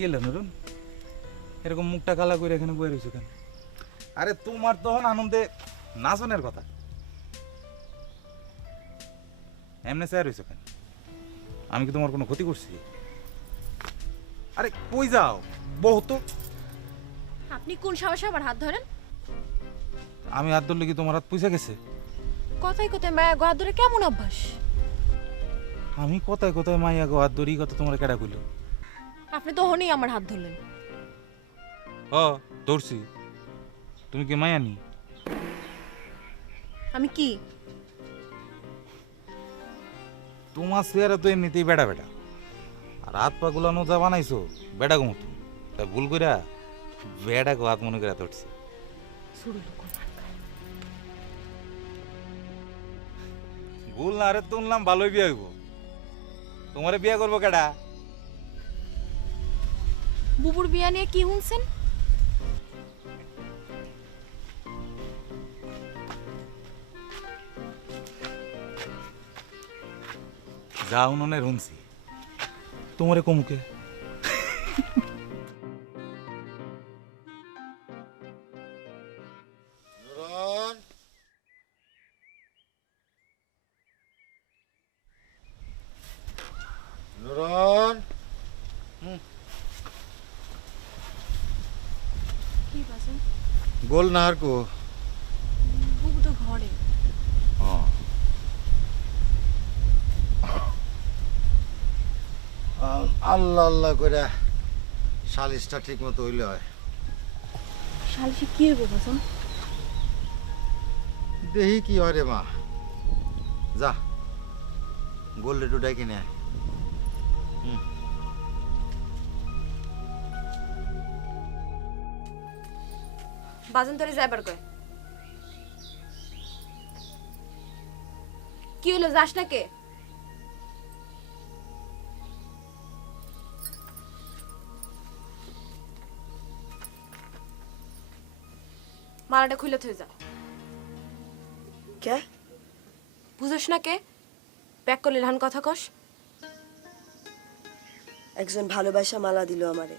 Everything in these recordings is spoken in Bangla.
কি এলো নুরুন, এরকম মুখটা কালা করে এখানে বয়ে রয়েছো কেন? আরে তোমার তখন আনন্দে নাচনের কথা, এমনি চাই রয়েছো কেন? আমি কি তোমার কোনো ক্ষতি করছি? আরে কই যাও, বহুত। আপনি কোন সাহসে আবার হাত ধরেন? আমি হাত ধরলে কি তোমার হাত পুষে গেছে? কথাই কথায় মায়া গো হাত ধরে কেমন অভ্যাস? আমি কোথায় কোথায় মাইয়া গো হাত ধরি, কথা তোমার কেডা কইল? আপনি তো হনেই আমার হাত ধরলেন। ও ধরছি, তুমি কি মায়া নি? আমি কি? তোমার চেহারা তো এমনিতেই বেড়া বেড়া, আর হাত পা গুলানো যা বানাইছো বেড়া গো মতো, তাই ভুল কইরা বেড়া গো হাত মনে করে ধরছি। ভুল না রে, তুললাম ভালোই বিয়ে হইব। তোমারে বিয়ে করবো কেডা? বুবুর বিয়া নিয়ে কি শুনছেন? যা উনুনে রুনছি তোমারে কমুকে। নুরন, নুরন, কি বাজে? গোল নাহার কো। বুবু তো ঘরে। আল্লাহ আল্লাহ করে সালিশটা ঠিক মতো হইলে হয়। শালসি কি হইব বাজন? দেখি কি হয় রে মা। যা গোল্ডে ডুডাই কিনে আয়। বাজন তোরে যাইবার কয়। কি হলো, যাস না কে? মালাটা খুলে থই যা। কে? বুঝোস না কে? প্যাক করলে ধান কথা কস। একজন ভালোবাসা মালা দিল আমারে,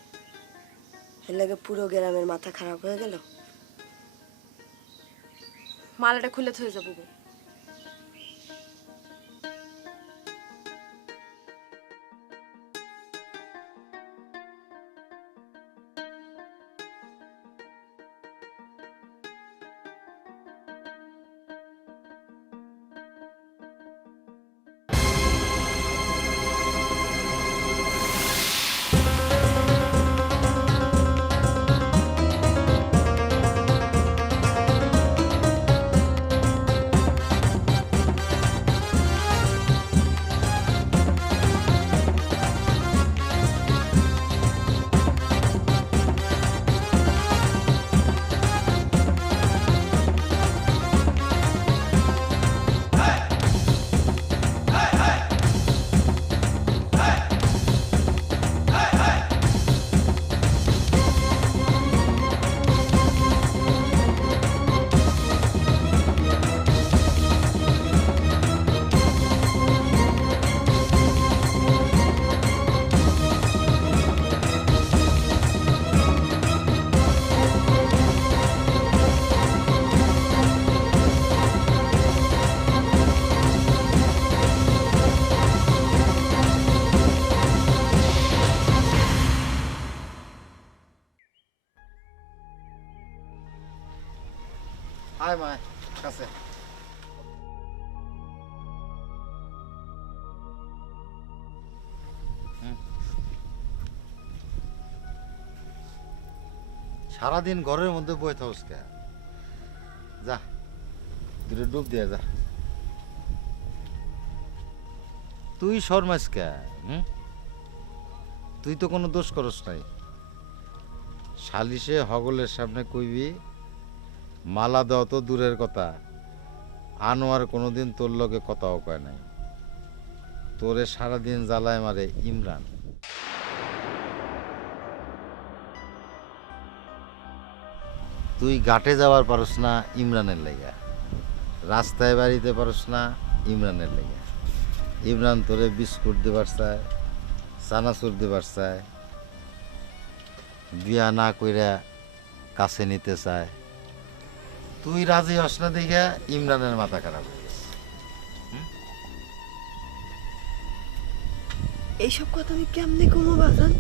এর লাগে পুরো গ্রামের মাথা খারাপ হয়ে গেল। মালাটা খুলে থই যা বুবু। আয় মা কাছে। সারাদিন ঘরের মধ্যে বয়ে থাকস কে? যা দূরে ডুব দিয়ে যা। তুই শর্মাস কে? তুই তো কোনো দোষ করস নাই। সালিশে হগলের সামনে কইবি মালা দেওয়া তো দূরের কথা, আনোয়ার কোনোদিন তোর লগে কথাও কয় নাই। তোরে সারাদিন জ্বালায় মারে ইমরান। তুই ঘাটে যাওয়ার পারস না ইমরানের লেগা, রাস্তায় বাড়িতে পারস না ইমরানের লেগা। ইমরান তোরে বিস্কুট দিবার চায়, চানাচুর দিবার চায়, বিয়া না কইরা কাছে নিতে চায়। তুই রাজি হস না দেখে ইমরানের মাথা খারাপ হয়ে গেছে। এইসব কথা আমি কেমনে কমো বাজান?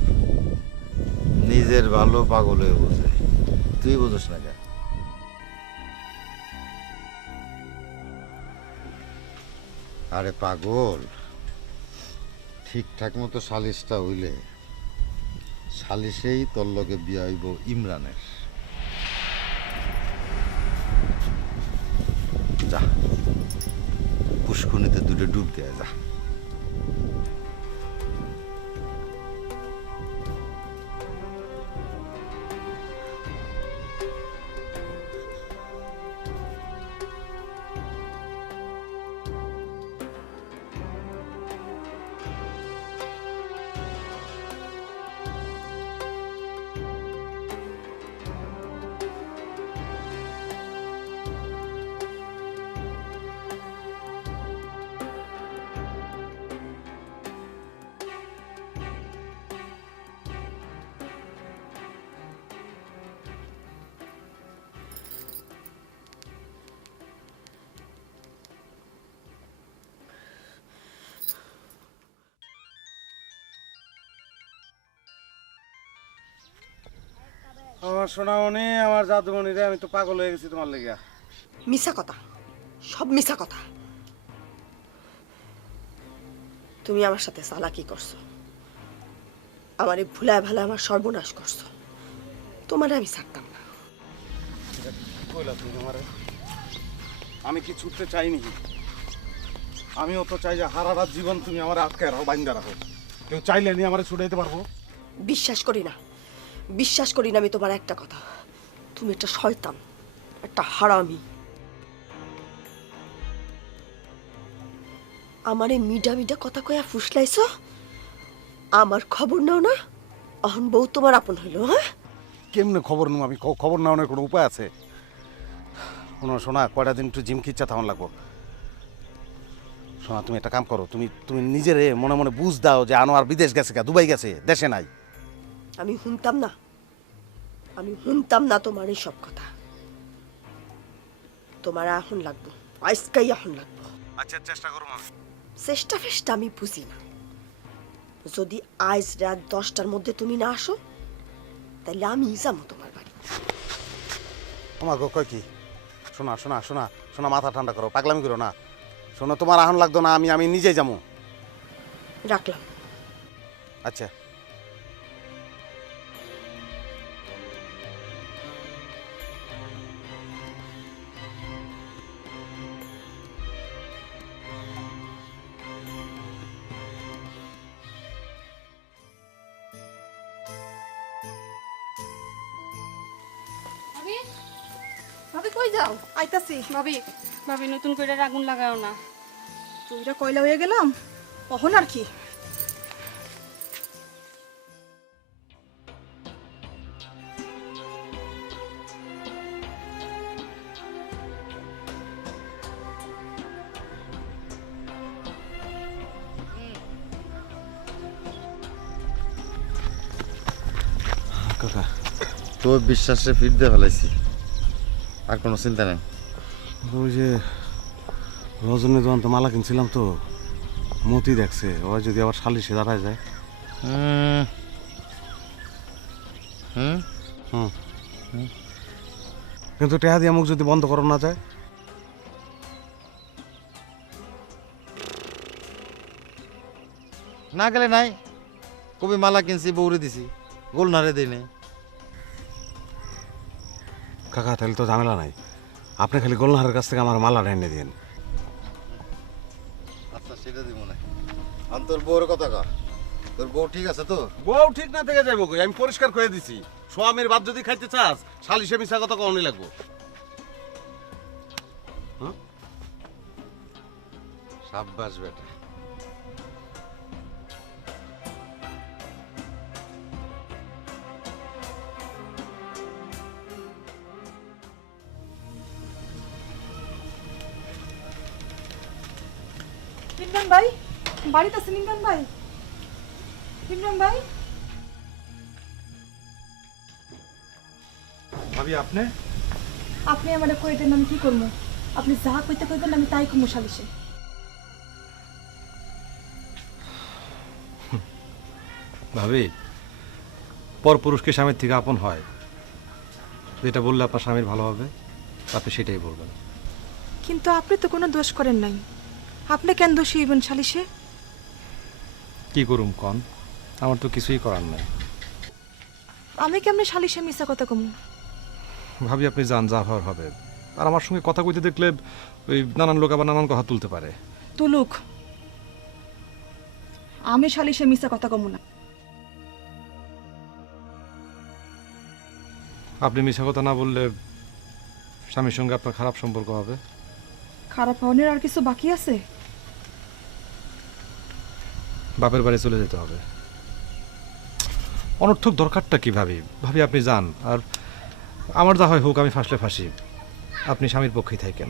নিজের ভালো পাগল হয়ে বোঝে, তুই বুঝোস না কেন? আরে পাগল, ঠিকঠাক মতো সালিশটা হইলে সালিশেই তোর লগে বিয়া হইব ইমরানের। যা পুষ্কুনিতে দুটো ডুব দেয়া যা। আমার সোনামণি, আমার জাদুমণি রে, আমি তো পাগল হয়ে গেছি তোমার লেগে। মিছা কথা, সব মিছা কথা। তুমি আমার সাথে চালাকি করছো, আমারে ভুলায় ভালায় আমার সর্বনাশ করছো। তোমারে আমি ছাড়তাম না। কইলা তুমি আমারে? আমি কি ছুটতে চাইনি? আমিও তো চাই যে হারা রাত জীবন তুমি আমার আটকে রাখো, বাইন্দা রাখো। কেউ চাইলে নি আমারে ছুটে যেতে পারবো? বিশ্বাস করি না, বিশ্বাস করি না আমি তোমার একটা কথা। তুমি একটা শয়তান, একটা হারামি। আমারে মিডা মিডা কথা কয়া ফুসলাইছো, আমার খবর নাও না। অহন বউ তোমার আপন হইল? হ্যাঁ, কেমনে খবর নেব আমি? খবর নেওয়ার কোনো উপায় আছে? শোনো শোনা, কয়টা দিন একটু জিম খিচ্ছা থাকুন লাগবো। শোনা, তুমি একটা কাম করো, তুমি তুমি নিজেরে মনে মনে বুঝ দাও যে আনোয়ার বিদেশ গেছে, দুবাই গেছে, দেশে নাই। আমি শুনতাম না, আমি শুনতাম না তোমার এই সব কথা। তোমার এখন লাগবো, আজকাই এখন লাগবো। আচ্ছা, চেষ্টা করবো আমি। চেষ্টা ফেষ্টা আমি বুঝি না। যদি আজ রাত 10টার মধ্যে তুমি না আসো, তাহলে আমি যাবো তোমার বাড়ি। আমার গো কয় কি? শোনা শোনা শোনা শোনা, মাথা ঠান্ডা করো, পাগলামি করো না। শোনো, তোমার আহন লাগতো না, আমি আমি নিজেই যাবো। রাখলাম। আচ্ছা। ভাবি, ভাবি কই যাও? আইতাছি। ভাবি, ভাবি নতুন করে আগুন লাগাও না। তুইরা কয়লা হয়ে গেলাম, কখন আর কি? কাকা, তোর বিশ্বাসে ফিরতে ফেলাইছি, আর কোনো চিন্তা নেই। ওই যে রজনী যখন তো মালা কিনছিলাম, তো মতি দেখছে, ওরা যদি আবার সালিশে দাঁড়ায় যায়। হুম হুম, কিন্তু টেহা দিয়ে মুখ যদি বন্ধ করানো না যায়? না গেলে নাই, কবি মালা কিনছি, বৌরে দিছি, গোল নারে দিই নাই। কাকা, তাহলে তো ঝামেলা নাই। আপনি খালি গোলনাহারের কাছ থেকে আমার মালা এনে দিন। আচ্ছা, সেটা দিব না। আর তোর বউর কথা কর, তোর বউ ঠিক আছে তো? বউ ঠিক না থেকে যাবো, আমি পরিষ্কার করে দিছি। স্বামীর ভাত যদি খাইতে চাস, সালিশে মিশা কথা কখনই লাগবো। সাব্বাস বেটা। ইমরান ভাই বাড়িতে আছেন? ইমরান ভাই, ইমরান ভাই, ভাবি আপনি আপনি আমারে কই দেন, আমি কি করবো? আপনি যা কইতে কইবেন আমি তাই কমু সালিশে। ভাবি পরপুরুষকে স্বামীর থেকে আপন হয়, যেটা বললে আপনার স্বামীর ভালো হবে আপনি সেটাই বলবেন। কিন্তু আপনি তো কোনো দোষ করেন নাই, আপনি কেন দোষী হইবেন সালিশে? কি করুম কন, আমার তো কিছুই করার নাই। আমি কেমনে সালিশে মিছা কথা কমু? ভাবি আপনি যান, যা হওয়ার হবে। আর আমার সঙ্গে কথা কইতে দেখলে ওই নানান লোক আবার নানান কথা তুলতে পারে। তুলুক, আমি সালিশে মিছা কথা কমু না। আপনি মিছা কথা না বললে স্বামীর সঙ্গে আপনার খারাপ সম্পর্ক হবে। খারাপ হওয়ার আর কিছু বাকি আছে? বাপের বাড়ি চলে যেতে হবে। অনর্থক দরকারটা কি ভাবি? ভাবি আপনি যান, আর আমার যা হয় হোক, আমি ফাঁসলে ফাঁসি, আপনি স্বামীর পক্ষেই থাকেন।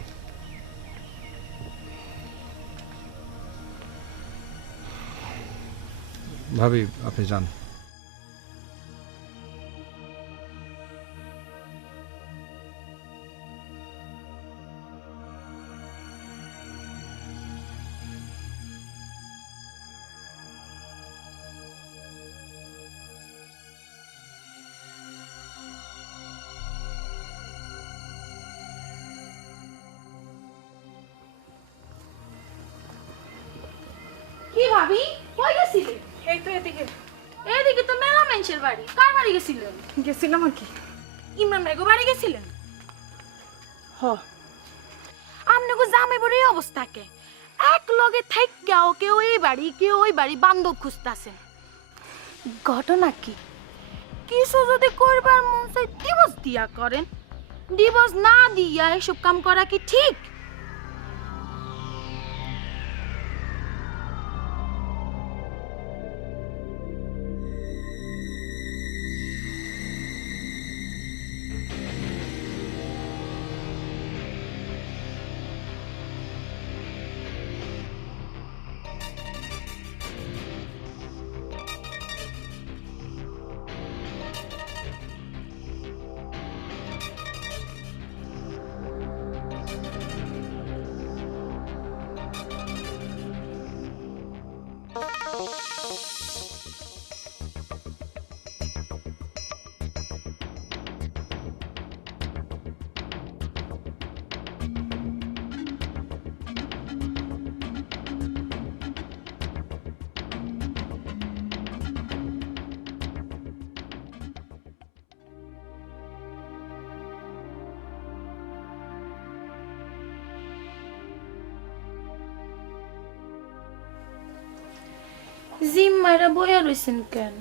ভাবি আপনি যান। কি ভাবি কই গেছিলেন? এই তো এদিকে এদিকে তো মেলা মানুষের বাড়ি। কার বাড়ি গেছিলেন? গেছিলাম আর কি। ইমরান ভাই গো বাড়ি গেছিলেন? হ, আমনে জামাই বড় এই অবস্থাকে এক লগে থাইক্যাও কেউ এই বাড়ি কেউ ওই বাড়ি বান্ধব খুঁজতাছেন। ঘটনা কি? কিছু যদি করবার মন চাই ডিভোর্স দিয়া করেন, ডিভোর্স না দিয়া এসব কাম করা কি ঠিক? জিম মাইরা বইয়া রইছেন কেন?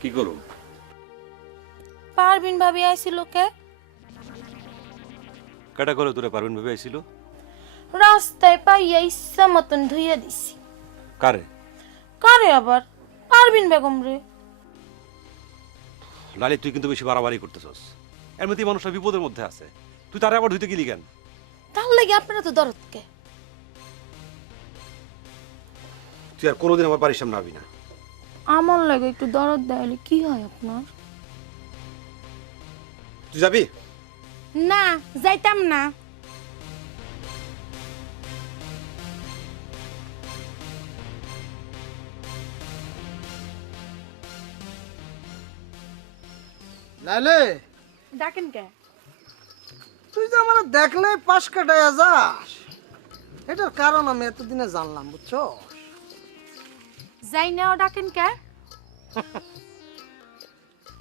কি করো? পারবিন ভাবি আইছিল কে? কাটা করে তোরে পারবেন ভেবে আইছিল? রাস্তায় পাইয়া ইচ্ছা মতন ধুইয়া দিছি। কারে? কারে আবার? পারবিন বেগম রে। লালি তুই কিন্তু বেশি বাড়াবাড়ি করতেছস। এর মধ্যে মানুষটা বিপদের মধ্যে আছে, তুই তারে আবার ধুইতে গেলি কেন? তার লাগে আপনারা তো দরদ কে? তুই আর কোনোদিন আমার বাড়ির সামনে আবি না। আমার লাগে একটু দরদ দেয়ালে কি হয় আপনার? তুই যাবি? না, যাইতাম না। লাইলে, ডাকেন কে? তুই যে আমার দেখলে পাশ কাটাইয়া যাস, এটার কারণ আমি এতদিনে জানলাম, বুঝছো? যাই নাও ডাকেন কে?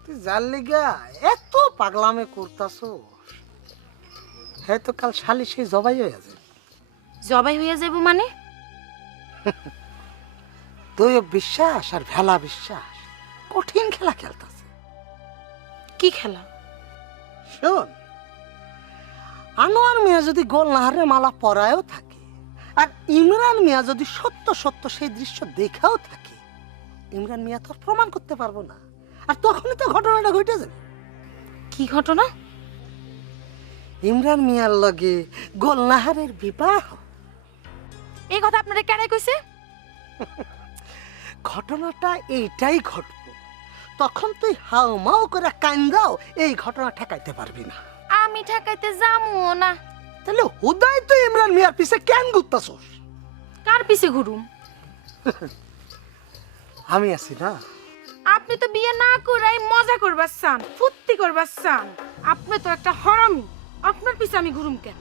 তুই জানলি গা এত পাগলামে করতাছোস, হ্যাঁ তো কাল সালিশে জবাই হয়ে যাবে। জবাই হইয়া যাইব মানে? তুই বিশ্বাস আর ভেলা বিশ্বাস কঠিন খেলা খেলতাছে। কি খেলা? শোন, আনোয়ার মিয়া যদি গোল নাহারে মালা পরায়ও থাকে, আর ইমরান মিয়া যদি সত্য সত্য সেই দৃশ্য দেখাও থাকে, ইমরান মিয়া তো আর প্রমাণ করতে পারবো না, আর তখনই তো ঘটনাটা ঘটে যাবে। কি ঘটনা? ইমরান মিয়ার লগে গোল নাহারের বিবাহ। এই কথা আপনারা কেন কইছে? ঘটনাটা এইটাই ঘটবো তখন তুই হাও মাও করে কান্দাও এই ঘটনা ঠেকাইতে পারবি না। আমি ঠেকাইতে যামুও না। তাহলে হুদাই তুই ইমরান মিয়ার পিছে কেন ঘুরতাছস? কার পিছে ঘুরুম? আমি আছি না। আপনি তো বিয়ে না করাই মজা করবার চান, ফুর্তি করবার চান। আপনি তো একটা হরামি, আপনার পিছে আমি ঘুরুম কেন?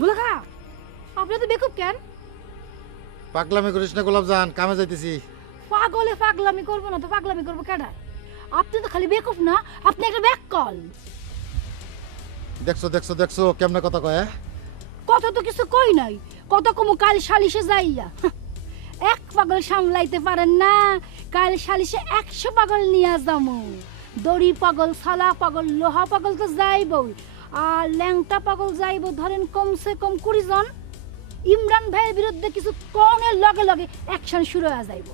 বুলাখা, আপনি তো বেকুব কেন? পাগলামি করিস না গোলাপজান, কামে যাইতেছি। পাগলে পাগলামি করবো না তো পাগলামি করবো কেডায়? আপনি তো খালি বেকুব না, আপনি একটা ব্যাককল। দেখছো দেখছো দেখছো কেমনে কথা কয়? কত তো কিছু কই নাই, কত কমু কাল সালিশে যাইয়া। এক পাগল সামলাইতে পারেন না, কাল সালিশে 100 পাগল নিয়ে যামু। দড়ি পাগল, সালা পাগল, লোহা পাগল তো যাইবই, আর ল্যাংটা পাগল যাইব ধরেন কমসে কম 20 জন। ইমরান ভাইয়ের বিরুদ্ধে কিছু কনের লগে লগে অ্যাকশন শুরু হয়ে যাইব।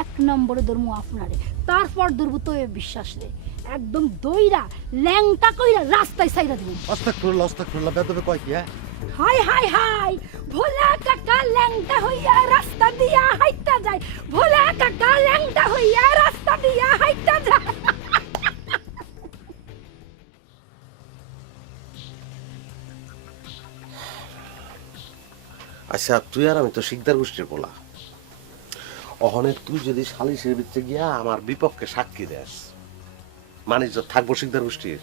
1 নম্বরে ধরমু আপনারে, তারপর ধরবো তো বিশ্বাস রে, একদম দইরা ল্যাংটা কইরা রাস্তায় ছাইরা দিব। আস্তাগফিরুল্লাহ বেদবে কয় কি? হাই হাই হাই, ভোলা কাকা ল্যাংটা হইয়া রাস্তা দিয়া হাইটা যায়, ভোলা কাকা ল্যাংটা হইয়া রাস্তা দিয়া হাইটা যায়। আচ্ছা তুই আর আমি তো শিকদার গোষ্ঠীর বলা, অহনে তুই যদি সালিশের ভিতরে গিয়া আমার বিপক্ষে সাক্ষী দেস, মানে থাকবো শিকদার গোষ্ঠীর?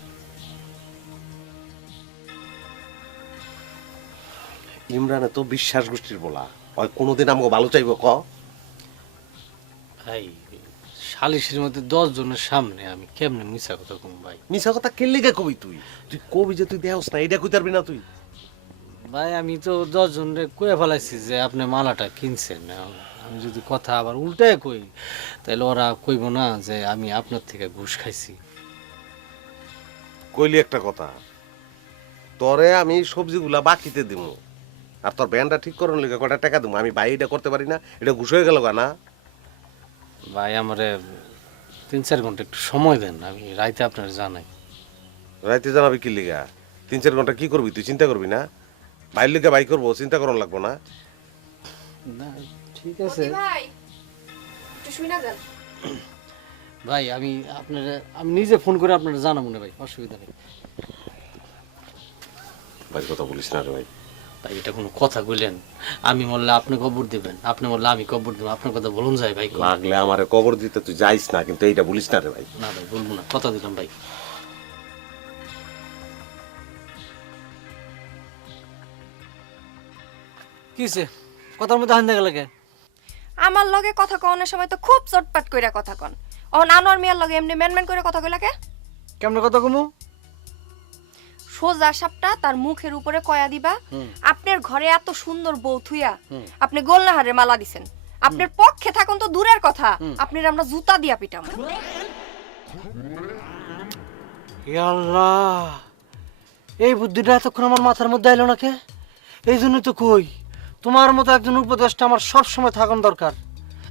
ইমরানে তো বিশ্বাস গোষ্ঠীর বলা, ওই কোনোদিন আমাকে ভালো চাইবো? ভাই সালিশের মধ্যে 10 জনের সামনে আমি কেমনে মিছা কথা কম ভাই? মিছা কথা কে লেগে কবি? তুই তুই কবি যে তুই দেহস না, এটা কইতে পারবি না তুই? ভাই আমি তো 10 জনরে কয়ে ফেলাইছি যে আপনি মালাটা কিনছেন। আমি যদি কথা আবার উল্টায় কই তাহলে ওরা কইব না যে আমি আপনার থেকে ঘুষ খাইছি। কইলি একটা কথা, তোরে আমি সবজিগুলা বাকিতে দিব, আর তোর ব্যান্ডটা ঠিক করার লিগে কটা টাকা দেবো। আমি ভাই এটা করতে পারি না, এটা ঘুষ হয়ে গেল না? ভাই আমারে 3-4 ঘন্টা একটু সময় দেন, আমি রাইতে আপনার জানাই। রাইতে জানাবি কি লিগা? 3-4 ঘন্টা কি করবি তুই? চিন্তা করবি না? ভাইয়ের লিগে ভাই করবো, চিন্তা করার লাগবো না? না ঠিক আছে ভাই, একটু শুনা যান। ভাই আমি নিজে ফোন করে আপনারা জানাবো না ভাই, অসুবিধা নেই। ভাই কথা বলিস না রে ভাই। ভাই এটা কোনো কথা কইলেন? আমি বললে আপনি কবর দিবেন, আপনি বললে আমি কবর দেবো, আপনার কথা বলুন যায় ভাই? লাগলে আমারে কবর দিতে তুই যাইস না, কিন্তু এইটা বলিস না রে ভাই। না ভাই বলবো না, কথা দিলাম ভাই। কিছে কথার মধ্যে হান্দা গেল কে? আমার লগে কথা কওয়ানোর সময় তো খুব চটপাট কইরা কথা কন, অন আনোয়ার মিয়ার লগে এমনি ম্যানম্যান করে কথা কইলা কে? কেমনে কথা কমু? সোজা সাপটা তার মুখের উপরে কয়া দিবা, আপনার ঘরে এত সুন্দর বউ থুইয়া আপনি গোলনাহারের মালা দিছেন, আপনার পক্ষে থাকুন তো দূরের কথা, আপনার আমরা জুতা দিয়া পিটাম। আল্লাহ, এই বুদ্ধিটা এতক্ষণ আমার মাথার মধ্যে এলো না কে? এই জন্য তো কই তোমার মতো একজন উপদেষ্টা আমার সব সময় থাকুন দরকার।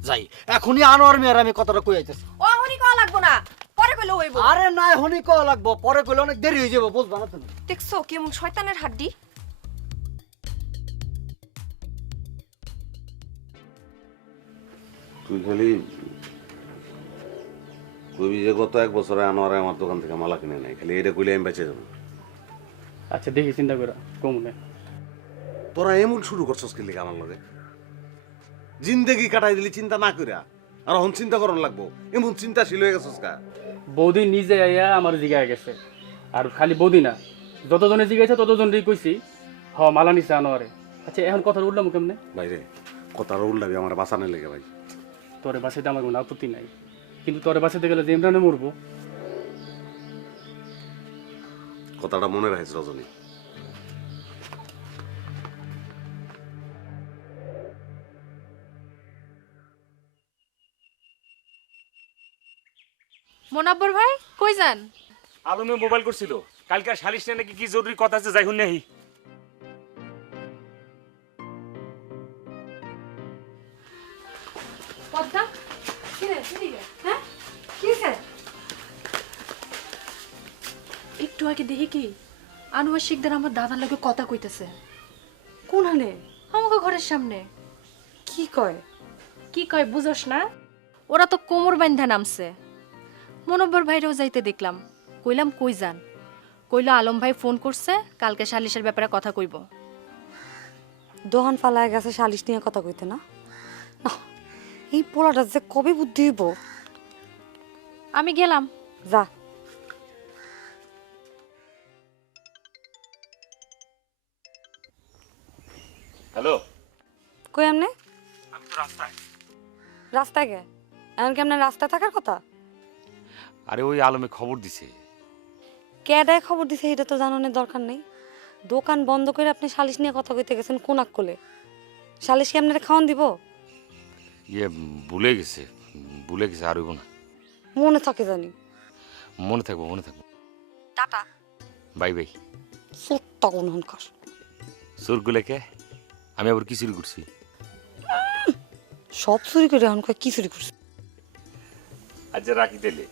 যাই এখনই আনোয়ার মিয়ার আমি কথাটা কই আইতেছি। ও হনি কওয়া লাগবো না, পরে কইলে হইব। আরে না হনি কওয়া লাগবো, পরে কইলে অনেক দেরি হয়ে যাবে, বুঝবা না তুমি? দেখছো কেমন শয়তানের হাড্ডি। তুই খালি কবি যে গত 1 বছরে আনোয়ারে আমার দোকান থেকে মালা কিনে নাই, খালি এটা কইলে আমি বেঁচে যাবো। আচ্ছা দেখি চিন্তা করে কমনে। তোরা এমন শুরু করছস কি লিগে আমার লগে? জিন্দেগি কাটাই দিলি চিন্তা না কইরা, আর এখন চিন্তা করন লাগবো, এমন চিন্তাশীল হয়ে গেছস কা? বৌদি নিজে আইয়া আমার জিগায় গেছে, আর খালি বৌদি না যতজনে জিগাইছে ততজনেরই কইছি হ মালা নিছে আনোয়ারে। আচ্ছা এখন কথার উঠলাম কেমনে? ভাইরে কথার উল্লাবি আমার বাঁচানোর লেগে ভাই। তোরে বাসাইতে আমার কোনো আপত্তি নাই, কিন্তু তোরে বাসাইতে গেলে যে ইমরানে মরবো। কথাটা মনে রাখিস রজনী। মোনাব্বর ভাই কই যান? আলমে মোবাইল করছিল কালকে সালিশ নিয়ে নাকি কি জরুরি কথা আছে, যাই হুন নাহি। পদ্মা কি রে হ্যাঁ কি স্যার? একটু আগে দেখি কি আনোয়ার শিকদার আমার দাদার লগে কথা কইতেছে। কোন হালে? আমাকে ঘরের সামনে। কি কয়? কি কয় বুঝোস না? ওরা তো কোমর বান্ধা নামছে। মনোবর ভাইরেও যাইতে দেখলাম। কইলাম কই যান? কইলো আলম ভাই ফোন করছে, কালকে সালিশের ব্যাপারে কথা কইব। দোহান ফালায় গেছে সালিশ নিয়ে কথা কইতে না? এই পোলাটা যে কবে বুদ্ধি হইব। আমি গেলাম। যা। হ্যালো, কই আমনে? আমি তো রাস্তায়। রাস্তায় গে? এখন কি আপনার রাস্তায় থাকার কথা? আরে ওই আলমে খবর দিছে। কেডায় খবর দিছে এটা তো জানানোর দরকার নেই। দোকান বন্ধ করে আপনি সালিশ নিয়ে কথা কইতে গেছেন কোন আকলে? সালিশ কি আপনারা খাওয়ান দিব? ইয়ে ভুলে গেছে আর হইব না। মনে থাকে জানি। মনে থাকবো। টাটা। Bye bye. সত্তা কোন হনকার চোর গুলেকে আমি আবার কি চুরি করছি? সব চুরি করে এখন কয় কি চুরি করছে? আচ্ছা রাখি দিলে।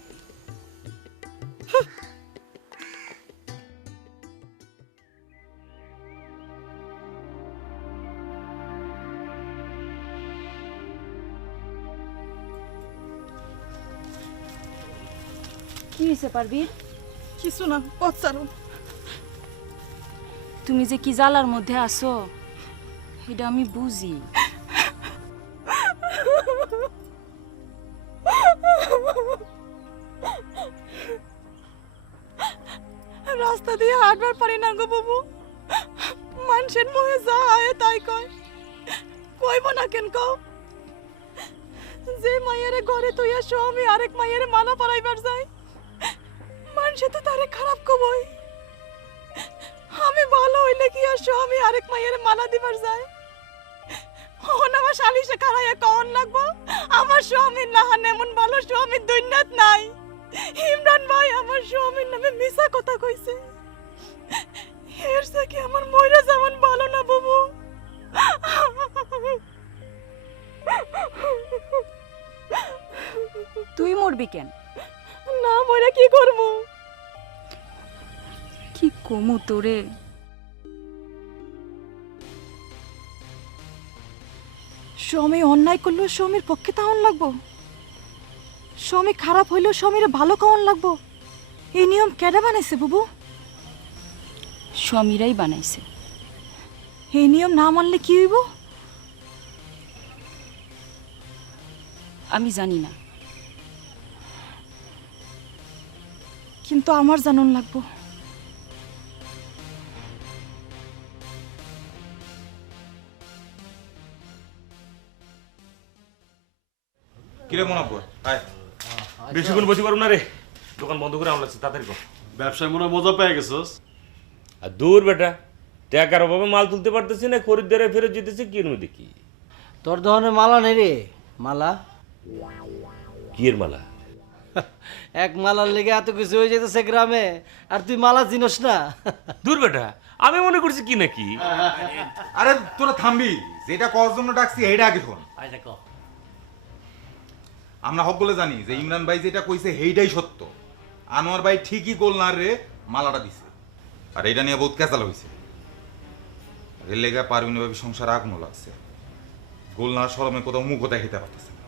কি হয়েছে পারবিন? কিছু না, পথ ছাড়ুন। তুমি যে কি জ্বালার মধ্যে আছো এটা আমি বুঝি। রাস্তা দিয়ে হাঁটবার পারি না গো বাবু। মানুষের মুখে যা আয় তাই কয়, কইব না কেন কও? যে মায়ের ঘরে তুইয়া স্বামী আরেক মায়ের মালা পরাইবার যায়, মানুষে তো তারে খারাপ কবই। আমি ভালো হইলে কি আর স্বামী আরেক মায়ের মালা দিবার যায়? হন আমার শালিশে খারাইয়া কন লাগবো আমার স্বামীর নাহান এমন ভালো স্বামীর দুনিয়াত নাই। ইমরান ভাই আমার স্বামীর নামে মিছা কথা কইছে। এর থেকে আমার মইরা যাওয়ান ভালো না বাবু। তুই মরবি কেন? না মইরা কি করবো? কি কমু তোরে? স্বামী অন্যায় করলেও স্বামীর পক্ষে তাহন লাগবো, স্বামী খারাপ হইলেও স্বামীর ভালো কখন লাগবো? এই নিয়ম কেডা বানাইছে বাবু? স্বামীরাই বানাইছে। এই নিয়ম না মানলে কি হইব? আমি জানি না, কিন্তু আমার জানুন লাগবো। কিরে মনাব্বর আয়। বেশিক্ষণ বসে পারবো না রে, দোকান বন্ধ করে আমার লাগছে, তাড়াতাড়ি কর। ব্যবসায় মনে হয় মজা পেয়ে গেছস। আর দূর বেটা, টাকার অভাবে মাল তুলতে পারতেছি না, খরিদ্দারে ফেরত যেতেছে কি এর মধ্যে কি? তোর দোকানে মালা নেই রে? মালা? কি এর মালা? এক মালার লেগে এত কিছু হয়ে যেতেছে গ্রামে, আর তুই মালা চিনস না? দূর বেটা, আমি মনে করছি কি নাকি। আরে তোরা থামবি, যেটা কর জন্য ডাকছি এইটা আগে শোন। আমরা সকলে জানি যে ইমরান ভাই যেটা কইছে সেইটাই সত্য। আনোয়ার ভাই ঠিকই গোলনার রে মালাটা দিছে, আর এইটা নিয়ে বহুত কেঁচাল হয়েছে। এর লেগে পারবিন ভাবি সংসার আগুনও লাগছে। গোলনার শরমে কোথাও মুখও দেখাইতে পারতেছে না।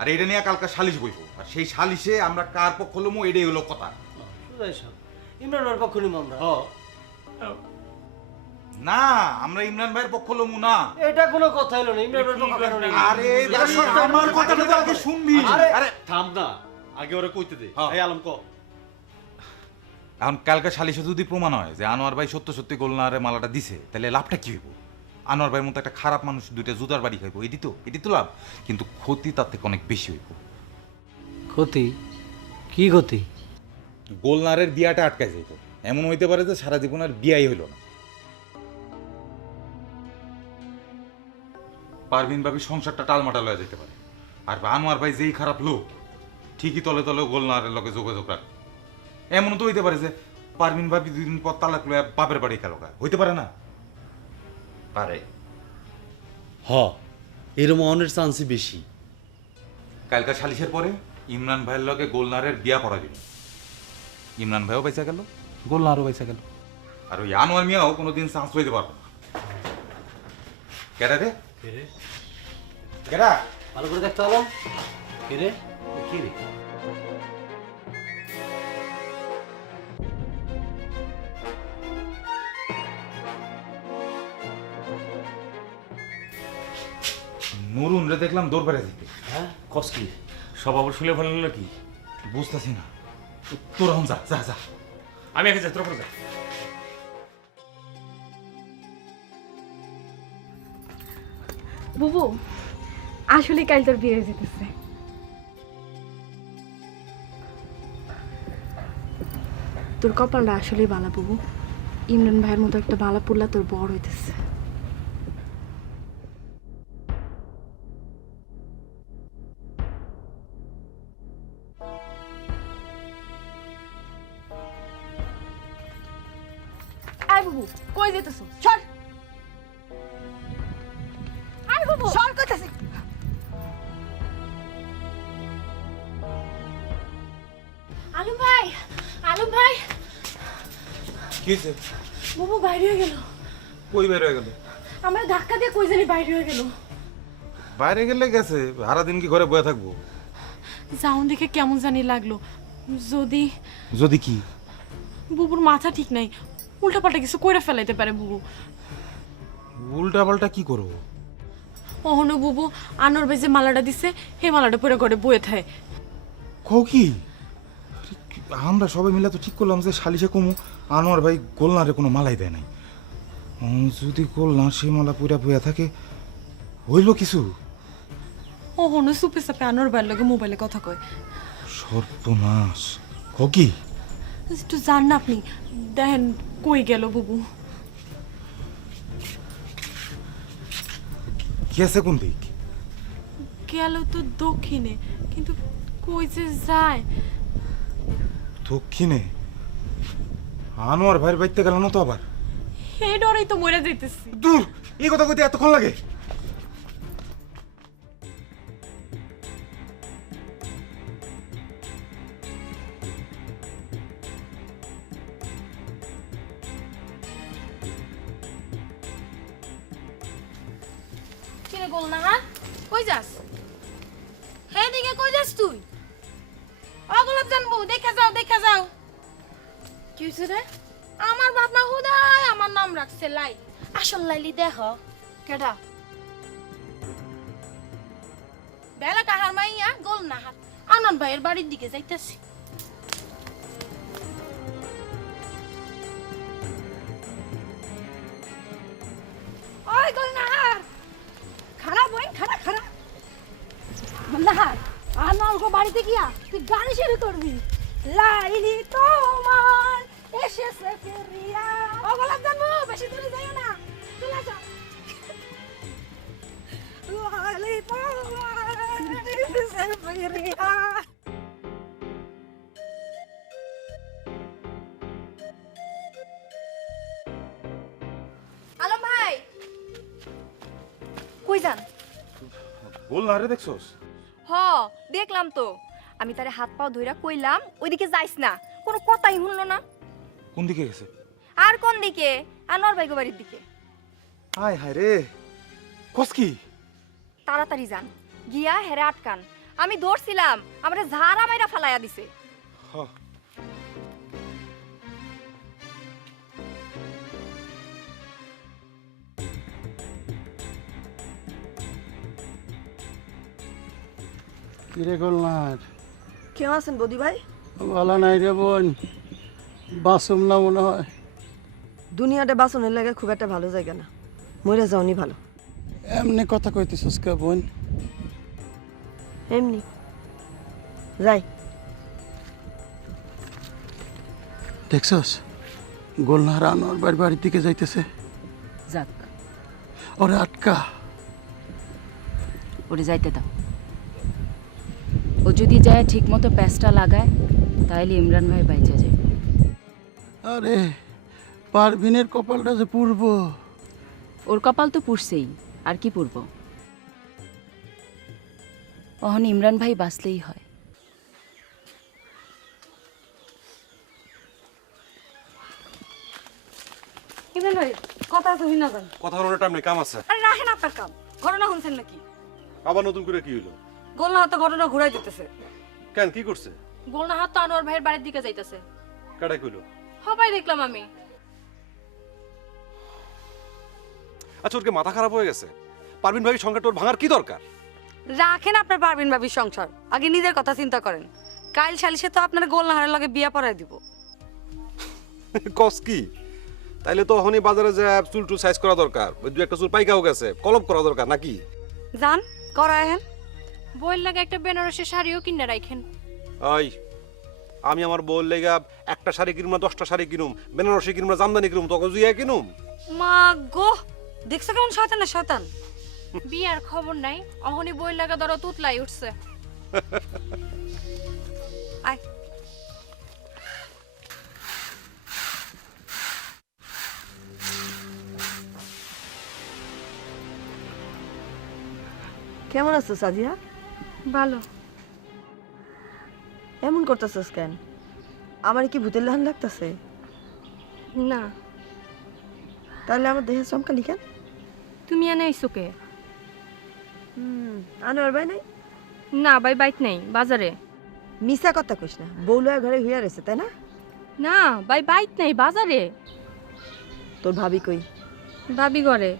আর এইটা নিয়ে কালকে সালিশ বইব, আর সেই সালিশে আমরা কার পক্ষ লমু এটাই হলো কথা। ইমরানের পক্ষ নিব আমরা। না, আমরা ইমরান ভাইয়ের পক্ষ লমু না। এটা কোনো কথা হলো না, ইমরানের পক্ষ কেন নিব? আরে আমার কথাটা তো আগে শুনবি। আরে থাম না, আগে ওরে কইতে দে। এই আলম ক। এখন কালকে সালিশে যদি প্রমাণ হয় যে আনোয়ার ভাই সত্য সত্যি গোলনারে মালাটা দিছে, তাহলে লাভটা কি হইব? আনোয়ার ভাইয়ের মতো একটা খারাপ মানুষ দুইটা জুতার বাড়ি খাইব, এটি তো লাভ। কিন্তু ক্ষতি তার থেকে অনেক বেশি হইব। ক্ষতি? কি ক্ষতি? গোলনারের বিয়াটা আটকায় যাইব। এমন হইতে পারে যে সারা জীবন আর বিয়াই হইল না। পারভিন ভাবি সংসারটা টালমাটাল হয়ে যেতে পারে। আর আনোয়ার ভাই যেই খারাপ লোক, ঠিকই তলে তলে গোলনারের লগে যোগাযোগ রাখ। এমন তো হইতে পারে যে পারমিন ভাবি 2 দিন পর তালাক লয়ে বাপের বাড়ি গেল, হইতে পারে না? পারে। হ, এরম অনের চান্সই বেশি। কালকা সালিশের পরে ইমরান ভাইয়ের লগে গোলনারের বিয়া করা দিল। ইমরান ভাইও পয়সা গেল, গোলনারও পয়সা গেল, আর ওই আনোয়ার মিয়াও কোনোদিন চান্স লইতে পারবো না। কেডা রে? কেডা? ভালো করে দেখতে হলাম। কে রে? কি রে? নুরুন রে দেখলাম দৌড় বেড়ে যেতে। হ্যাঁ, কস কি সব আবার শুলে ফেলেন নাকি? বুঝতেছি না। তোরা যা যা যা, আমি একে যাই, তোর যা। বুবু আসলে কাল তোর বিয়ে হয়ে যেতেছে। তোর কপালটা আসলেই বালা বুবু, ইমরান ভাইয়ের মতো একটা বালা পুল্লা তোর বড় হইতেছে। আয় বুবু, কই যেতেছো? সর আয় বুবু, সর কইতাছি। আলম ভাই, আলম ভাই, কি হয়েছে? বুবু বাইরে হয়ে গেল। কই বের হয়ে গেল? আমরা ধাক্কা দিয়ে কই জানি বাইরে হয়ে গেল। বাইরে গেলে গেছে, সারাদিন কি ঘরে বয়ে থাকবো? যাউন দেখে কেমন জানি লাগলো। যদি যদি কি? বুবুর মাথা ঠিক নাই, উল্টাপাল্টা কিছু কইরা ফেলাইতে পারে বুবু। উল্টা পাল্টা কি করবো? অহনো বুবু আনোর ভাই যে মালাটা দিছে, হে মালাটা পরে ঘরে বয়ে থাকে। কও কি? আমরা সবাই মিলে তো ঠিক করলাম যে সালিশে কমু আনোয়ার ভাই গোলনারে কোনো মালাই দেয় নাই। যদি গোলনার সেই মালা পুরা বইয়া থাকে, হইল কিছু? অহনো সুপে সাপে আনোর ভাইয়ের লগে মোবাইলে কথা কয়। সর্বনাশ! কও কি? একটু জান না আপনি, দেখেন কই গেল বুবু। গেছে কোন দিক? গেল তো দক্ষিণে, কিন্তু কই যে যায়। দক্ষিণে? আনোয়ার ভাইয়ের বাইতে গেল না তো আবার? হে ডরেই তো মরে যাইতেছি। দূর, এই কথা কইতে এতক্ষণ লাগে? কিরে গোলনাহার, কই যাস? হে দিকে কই যাস তুই? ও গোলাপ জানবো, দেখা যাও দেখা যাও। কি হইছে রে? আমার বাপ মা হুদাই আমার নাম রাখছে লাই। আসল লাইলি দেখ। কেডা? বেলা কাহার মাইয়া গোলনাহার আনন্দ ভাইয়ের বাড়ির দিকে যাইতাছি। ওই গোলনাহার, খারাপ বই, খারাপ খারাপ। গোলনাহার, আনোয়ার গো বাড়িতে গিয়া তুই গান শুরু করবি। লাইলি তোমার এসেছে ফিরিয়া। ও গোলাপ জানবো, বেশি দূরে যাইও না, চলে আসো। লাইলি তোমার এসেছে ফিরিয়া। আলম ভাই, কই যান? গোলনারে দেখছস? হ, দেখলাম তো। আমি তারে হাত পাও ধইরা কইলাম ওইদিকে যাইস না, কোনো কথাই শুনলো না। কোন দিকে গেছে? আর কোন দিকে? আনোয়ার ভাই বাড়ির দিকে। হায় হায় রে, কস কি? তাড়াতাড়ি যান, গিয়া হেরে আটকান। আমি ধরছিলাম, আমরা ঝাড়া মাইরা ফালাইয়া দিছে। কিরে গোলনার, কেমন আছেন বদি ভাই? ভালো নাই রে বোন, বাসুম না মনে হয়। দুনিয়াটা বাঁচানোর লাগে খুব একটা ভালো জায়গা না, মরে যাওনি ভালো। এমনি কথা কইতেছিস কে বোন? এমনি যাই। দেখছস গোলনার আনোয়ার বাড়ির দিকে যাইতেছে। যাক, ওরে আটকা। ওরে যাইতে দাও। ও যদি যায় ঠিক মতো প্যাঁচটা লাগায় তাহলে ইমরান ভাই বাইচা যায়। আরে পারভিনের কপালটা যে পূর্ব। ওর কপাল তো পুড়ছেই, আর কি পূর্ব। অহন ইমরান ভাই বাঁচলেই হয়। ইমরান ভাই কথা আছে হই না জান। কথা বলার টাইম নেই, কাম আছে। আরে রাখেন আপনার কাম। ঘটনা শুনছেন নাকি? আবার নতুন করে কি হইলো? গোলনা হাতে ঘটনা ঘুরাই দিতেছে। কেন, কি করছে? গোলনা হাত তো আনোয়ার ভাইয়ের বাড়ির দিকে যাইতেছে। কাটা কইলো? সবাই দেখলাম আমি। আচ্ছা, ওর কি মাথা খারাপ হয়ে গেছে? পারভিন ভাই সংখ্যাটা ওর ভাঙার কি দরকার? রাখেন আপনার পারবিন ভাবির সংসার, আগে নিজের কথা চিন্তা করেন। কাল সালিশে তো আপনার গোলনাহারের লগে বিয়া পড়ায় দিব। কস কি? তাইলে তো ওখানে বাজারে যা চুল টুল সাইজ করা দরকার, ওই দু একটা চুল পাইকাও গেছে, কলপ করা দরকার নাকি? জান করায় হেন। বইয়ের লাগে একটা বেনারসি শাড়িও কিনে রাখেন। ওই আমি আমার বউর লেগা একটা শাড়ি কিনুম না 10টা শাড়ি কিনুম, বেনারসি কিনুম না জামদানি কিনুম, তোকে জুইয়া কিনুম? মা গো, দেখছো কেমন শয়তান না শয়তান। বিয়ার খবর নাই, অহনি বইয়ের লাগা ধরো তুতলাই উঠছে। আয় কেমন আছো সাদিয়া? ভালো। এমন করতেছস কেন? আমার কি ভূতের লাহান লাগতেছে? না। তাহলে আমার দেহে চমকালি কেন? তুমি এনে আইছো কে? আনোয়ার ভাই নাই? না ভাই বাইক নাই, বাজারে। মিছা কথা কইস না, বউলয়া ঘরে হইয়া রয়েছে তাই না? না ভাই বাইক নাই, বাজারে। তোর ভাবি কই? ভাবি ঘরে।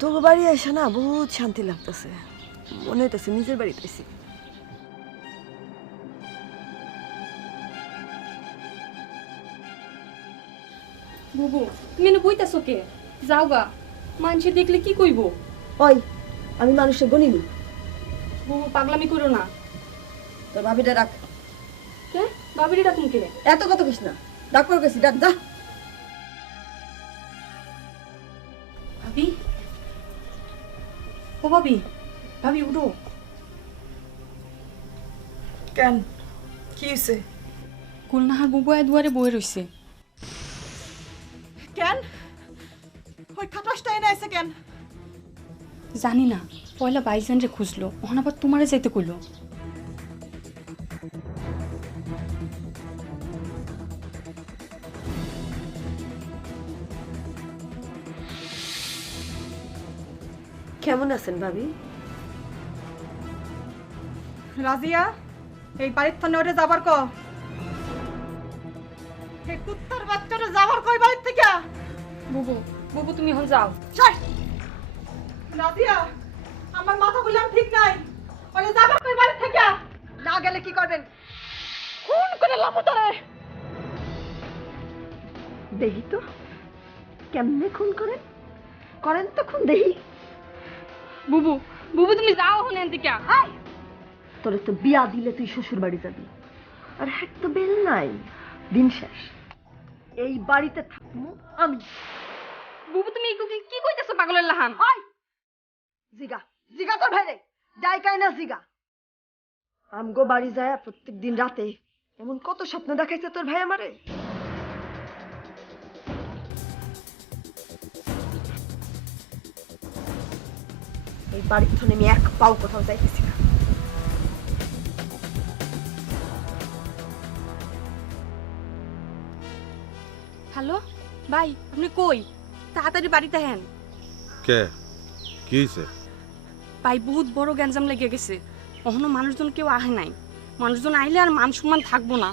তোর বাড়ি এসে না বহুত শান্তি লাগতেছে, মনে হইতেছে নিজের বাড়ি পেয়েছি। বুবু তুমি এনে বইতাছো কে? যাও গা, মানুষে দেখলে কি কইব? ওই আমি মানুষের গনিনি। বুবু পাগলামি করো না। তোর ভাবিটা ডাক। কে? ভাবিরে ডাকুন কে? এত কথা কইস না, ডাক পর গেছি, ডাক যা। ভাবি, ও ভাবি, ভাবি উঠো। কেন, কি হয়েছে? গুলনাহার বুবুয়া দুয়ারে বয়ে রইছে। কেন ওই খাটাসটা এনে আইছে কেন? জানি না, পয়লা বাইজান রে খুঁজলো, ওখানে আবার তোমারে যাইতে কইলো। কেমন আছেন ভাবি? রাজিয়া, এই বাড়ির তো নড়ে যাবার ক। এই কুত্তার বাচ্চাটা যাবার কই বাড়ির থেকে? বুবু, বুবু তুমি এখন যাও। ছাড় রাজিয়া, আমার মাথা বললাম ঠিক নাই। ওরে যাবার কই বাড়ির থেকে? না গেলে কি করবেন? খুন করে লামুতারে। দেখি তো কেমনে খুন করেন, করেন তো খুন দেখি। বুবু, বুবু তুমি যাও এখন এন থেকে। তোরে তো বিয়া দিলে তুই শ্বশুর বাড়ি যাবি, আর হ্যাঁ তো বেল নাই, দিন শেষ। এই বাড়িতে থাকবো আমি। বুবু তুমি কি কইতেছো পাগলের লাহান? জিগা জিগা তোর ভাইরে, ডাইকাই না জিগা। আমগো বাড়ি যায় প্রত্যেক দিন রাতে এমন কত স্বপ্ন দেখাইছে তোর ভাই আমারে। এই বাড়ির থেকে আমি এক পাও কোথাও যাইতেছি না। হ্যালো ভাই, আপনি কই? তাড়াতাড়ি বাড়িতে হেন। কে, কি হয়েছে? ভাই বহুত বড় গ্যাঞ্জাম লেগে গেছে, কখনো মানুষজন কেউ আহে নাই। মানুষজন আইলে আর মান সম্মান থাকবো না।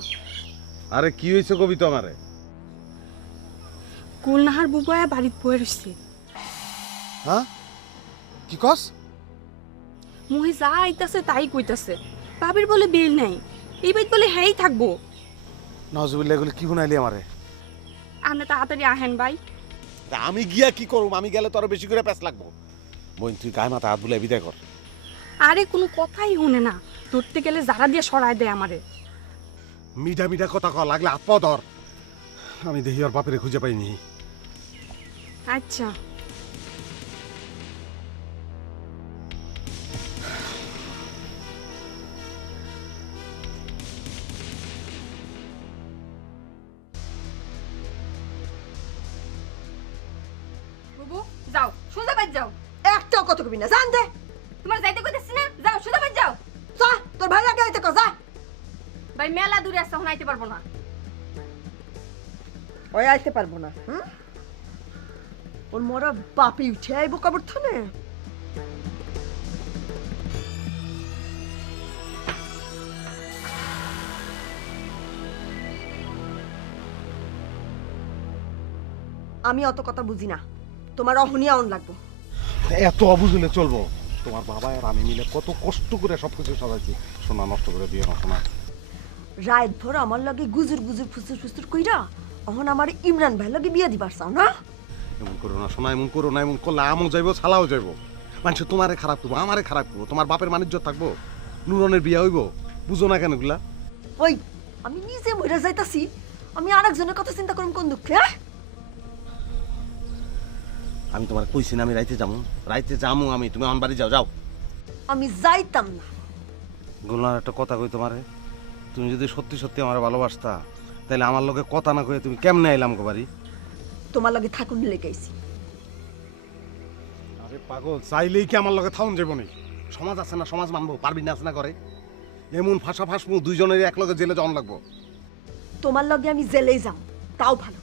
আরে কি হয়েছে কবি তো আমারে? গুলনাহার বুবুয়া বাড়িতে বয়ে রইছে। হ্যাঁ কি কস? মুহে যা আইতাছে তাই কইতাছে। ভাবির বলে বিল নাই, এই বাড়িতে বলে হ্যাঁই থাকবো। নজরুল্লাহ এগুলো কি গুনাইলি আমারে? আপনি তাড়াতাড়ি আহেন ভাই। আমি গিয়া কি করব? আমি গেলে তো আরো বেশি করে প্যাঁচ লাগবো। বোন তুই গায়ে মাথা হাত বুলাই বিদায় কর। আরে কোনো কথাই শুনে না, ধরতে গেলে যারা দিয়ে সরায় দেয় আমারে। মিঠা মিঠা কথা কওয়া লাগলে হাত পাও ধর। আমি দেখি ওর বাপেরে খুঁজে পাইনি। আচ্ছা সোজা বাজ যাও। একটাও কথা কবি না, জান দে। তোমার যাইতে কইতেছি না, যাও সোজা বাজ যাও। যা, তোর ভাই আগে আইতে কর, যা। ভাই মেলা দূরে আসতে এখন আইতে পারবো না। ওই আইতে পারবো না, হুম? ওর মরা বাপে উঠে আইবো কবর থানে। আমি অত কথা বুঝি না, তোমার অহনিয়া অন লাগবো। এত অবুঝলে চলবো? তোমার বাবা আর আমি মিলে কত কষ্ট করে সবকিছু সাজাইছি, সোনা নষ্ট করে দিয়ে না সোনা। রাত ভর আমার লগে গুজুর গুজুর ফুসুর ফুসুর কইরা অহন আমার ইমরান ভাই লগে বিয়া দিবার চাও না? এমন করো না সোনা, এমন করো না। এমন করলে আমও যাইবো, ছালাও যাইবো। মানুষ তোমারে খারাপ করবো, আমারে খারাপ করবো। তোমার বাপের বাণিজ্য থাকবো, নুরনের বিয়া হইব। বুঝো না কেন এগুলা? ওই আমি নিজে মরে যাইতাছি, আমি আরেকজনের কথা চিন্তা করুম কোন দুঃখে? আমি তোমার কইছি না আমি রাইতে যাবো, রাইতে যাবো আমি। তুমি আমার বাড়ি যাও, যাও। আমি যাইতাম না। গুলনার একটা কথা কই তোমারে, তুমি যদি সত্যি সত্যি আমার ভালোবাসতা তাহলে আমার লগে কথা না কয়ে তুমি কেমনে আইলাম গো বাড়ি? তোমার লগে থাকুন লেগাইছি। আরে পাগল, চাইলেই কি আমার লগে থাউন যাবো নাকি? সমাজ আছে না, সমাজ মানবো, পারবি না? আছে না করে এমন ফাঁসা ফাঁসমু, দুইজনের এক লগে জেলে যাওয়ান লাগবো। তোমার লগে আমি জেলেই যাম, তাও ভালো।